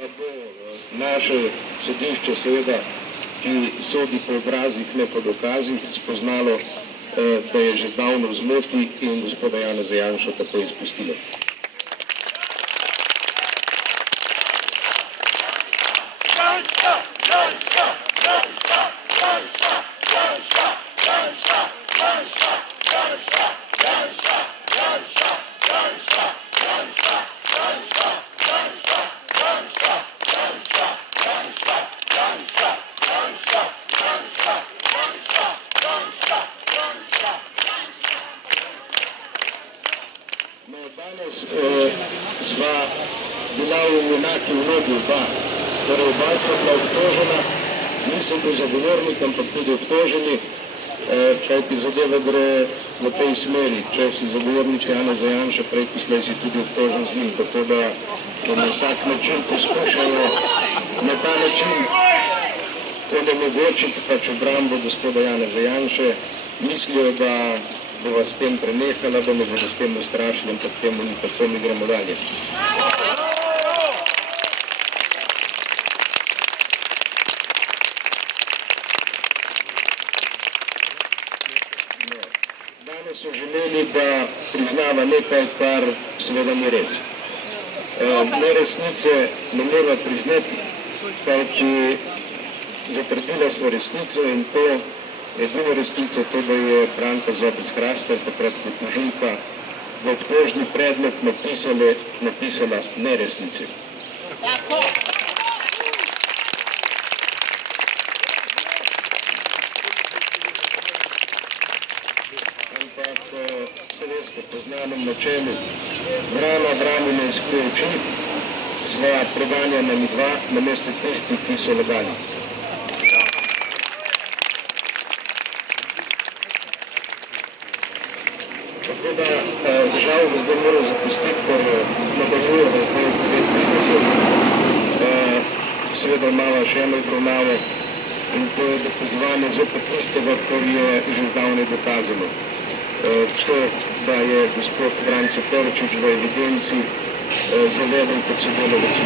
Naše sodišče, seveda, ki sodi po obrazih, ne po dokazih, spoznalo, da je že davno v zmoti in gospoda Janeza Janšo tako izpustilo. Danes sva bila v enaki vlogi oba, torej oba sta bila obtožena, nisem bil zagovornik, ampak tudi obtoženi, kajti zadeva gre v tej smeri, če si zagovornik Janeza Janše, prej poslej si tudi obtožen z njim, tako da na vsak način poskušajo na ta način onemogočiti pač obrambo gospoda Janeza Janše, mislijo, da bova s tem prenehala, da me bodo s tem ustrašili, ampak temu ni tako, mi gremo dalje. Danes so želeli, da priznava nekaj, kar seveda ni res. Neresnice ne mora priznati, kajti zatrdila smo resnico in to edino resnico, to, da je Branka Zobec-Hrastar, takrat kot tožilka, v obtožni predlog napisala neresnice. Ampak, vse veste, po znanem načelu, vrana vrani ne izkrije oči, sva preganjana mi dva, namesto tistih, ki so lagali. Tako da, žal vas bom moral zapustiti, ker nadaljujeva zdaj v 9:30. Seveda imava še eno obravnavo in to je dokazovanje zopet tistega, kar je že zdavnaj dokazano. To, da je gospod Branko Perčič v evidenci zaveden kot sodelavec.